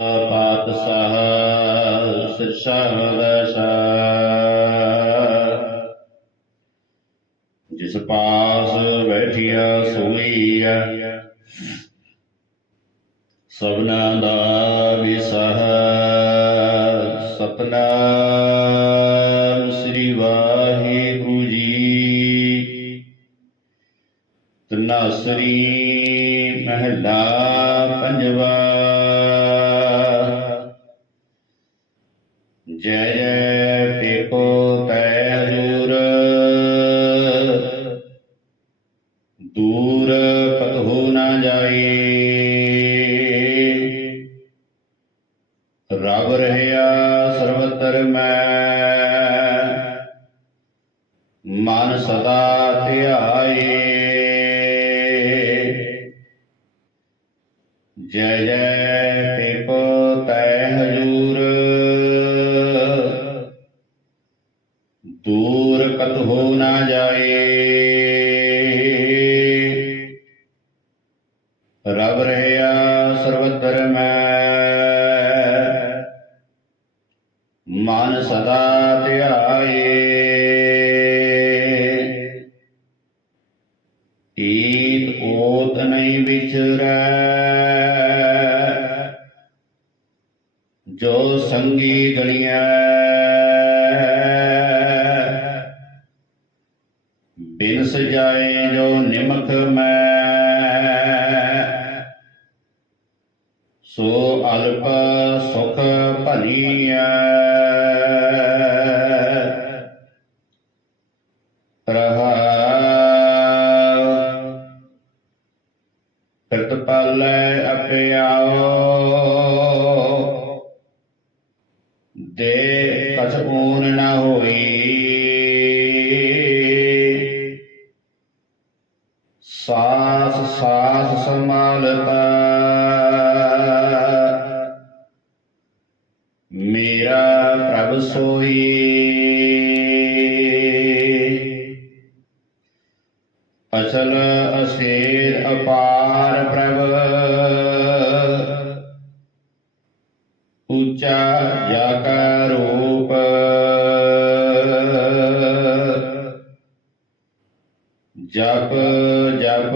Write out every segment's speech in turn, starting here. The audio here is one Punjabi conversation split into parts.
ਪਾਤਸ਼ਾਹ ਸਿਰਸਾ ਵੈਸਾ ਜਿਸ ਪਾਸ ਬੈਠਿਆ ਸੋਈਆ ਸਭਨਾ ਦਾ ਵਿਸਹ ਸਤਨਾਮ ਸ੍ਰੀ ਵਾਹਿਗੁਰੂ ਜੀ ਤਨਾਸਰੀ ਮਹਿਲਾ ਪੰਜਵਾ ਜੈ ਜੈ ਪੇਕੋ ਤੈ ਹਜੂਰ ਦੂਰ ਕਤਹੂ ਨਾ ਜਾਈ। ਰਬ ਰਹਿਆ ਸਰਵਤਰ ਮੈਂ। ਮਨ ਸਦਾ ਧਿਆਏ। ਜੈ ਜੈ ਨਾ ਜਾਏ। ਰਬ ਰਹਿਆ ਸਰਵਤਰ ਮੈਂ। ਮਨ ਸਦਾ ਧਿਆਏ। ਈਤ ਓਤ ਨਹੀਂ ਵਿਚਰੈ ਜੋ ਸੰਗੀ ਗਲੀਆਂ ਬਿਨ ਸਜਾਏ ਜੋ ਨਿਮਖ ਮੈਂ। ਸੋ ਅਲਪ ਸੁਖ ਭਲੀਐ। ਰਹਾ ਕਿਰਤ ਪਾਲੈ ਆਪੇ ਦੇ ਕਛ ਊਨ ਨਾ ਹੋਈ। ਸਾਸ ਮੇਰਾ ਪ੍ਰਭ ਸੋਈ। ਅਸਲ ਅਸੇਰ ਅਪਾਰ ਪ੍ਰਭ। ਉੱਚਾ ਜਾ ਕਰੋ। ਜਪ ਜਪ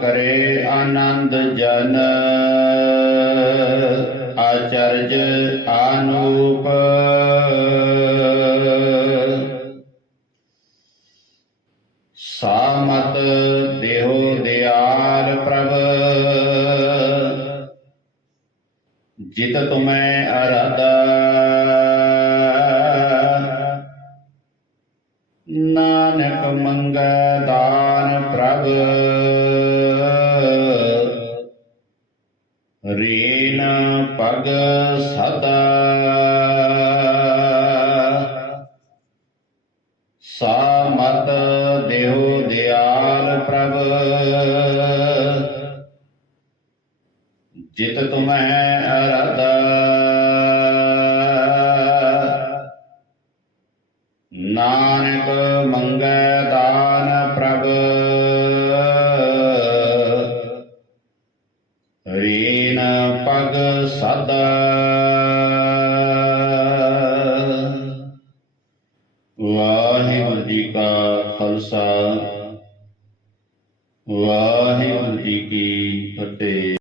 ਕਰੇ ਆਨੰਦ ਜਨ। ਆਚਰਜ ਆਨੂਪ। ਸਾਮਤ ਦੇਹੋ ਦਿਆਲ ਪ੍ਰਭ। ਜਿਤ ਤੁਮੈ ਅਰਾਧਾ ਨਾਨਕ ਮੰਗੈ ਦਾਨ ਪ੍ਰਭ। ਰੀਨ ਪਗ ਸਦਾ ਸਾਮਤ ਦੇਹੋ ਦਿਆਲ ਪ੍ਰਭ। ਜਿਤ ਤੁਮੈ ਅਰਾਧਾ ਨਾਨਕ ਮੰਗੈ ਦਾਨ ਪ੍ਰਭ। ਰੀਨ ਪਗ ਸਦਾ। ਵਾਹਿਗੁਰੂ ਜੀ ਕਾ ਖਾਲਸਾ। ਵਾਹਿਗੁਰੂ ਜੀ ਕੀ